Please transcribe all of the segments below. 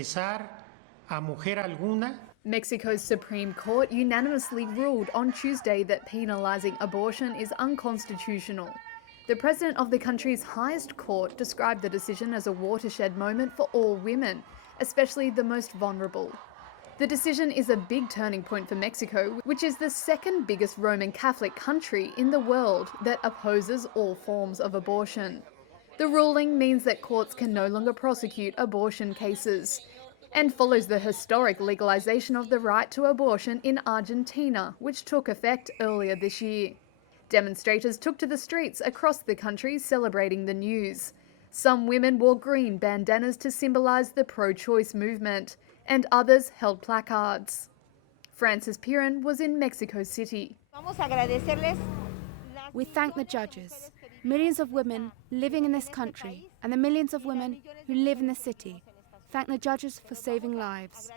A mujer alguna. Mexico's Supreme Court unanimously ruled on Tuesday that penalising abortion is unconstitutional. The president of the country's highest court described the decision as a watershed moment for all women, especially the most vulnerable. The decision is a big turning point for Mexico, which is the second biggest Roman Catholic country in the world that opposes all forms of abortion. The ruling means that courts can no longer prosecute abortion cases, and follows the historic legalisation of the right to abortion in Argentina, which took effect earlier this year. Demonstrators took to the streets across the country celebrating the news. Some women wore green bandanas to symbolise the pro-choice movement, and others held placards. Frances Piran was in Mexico City. We thank the judges, millions of women living in this country, and the millions of women who live in the city. Thank the judges for saving lives.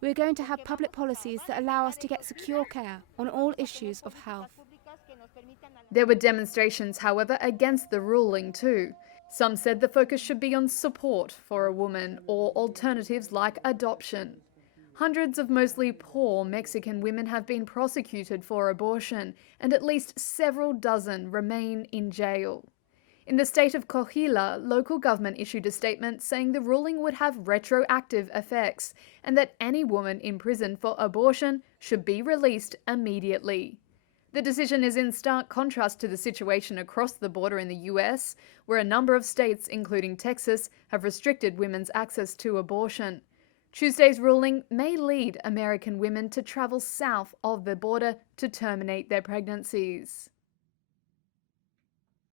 We're going to have public policies that allow us to get secure care on all issues of health. There were demonstrations, however, against the ruling too. Some said the focus should be on support for a woman or alternatives like adoption. Hundreds of mostly poor Mexican women have been prosecuted for abortion, and at least several dozen remain in jail. In the state of Coahuila, local government issued a statement saying the ruling would have retroactive effects and that any woman imprisoned for abortion should be released immediately. The decision is in stark contrast to the situation across the border in the US, where a number of states, including Texas, have restricted women's access to abortion. Tuesday's ruling may lead American women to travel south of the border to terminate their pregnancies.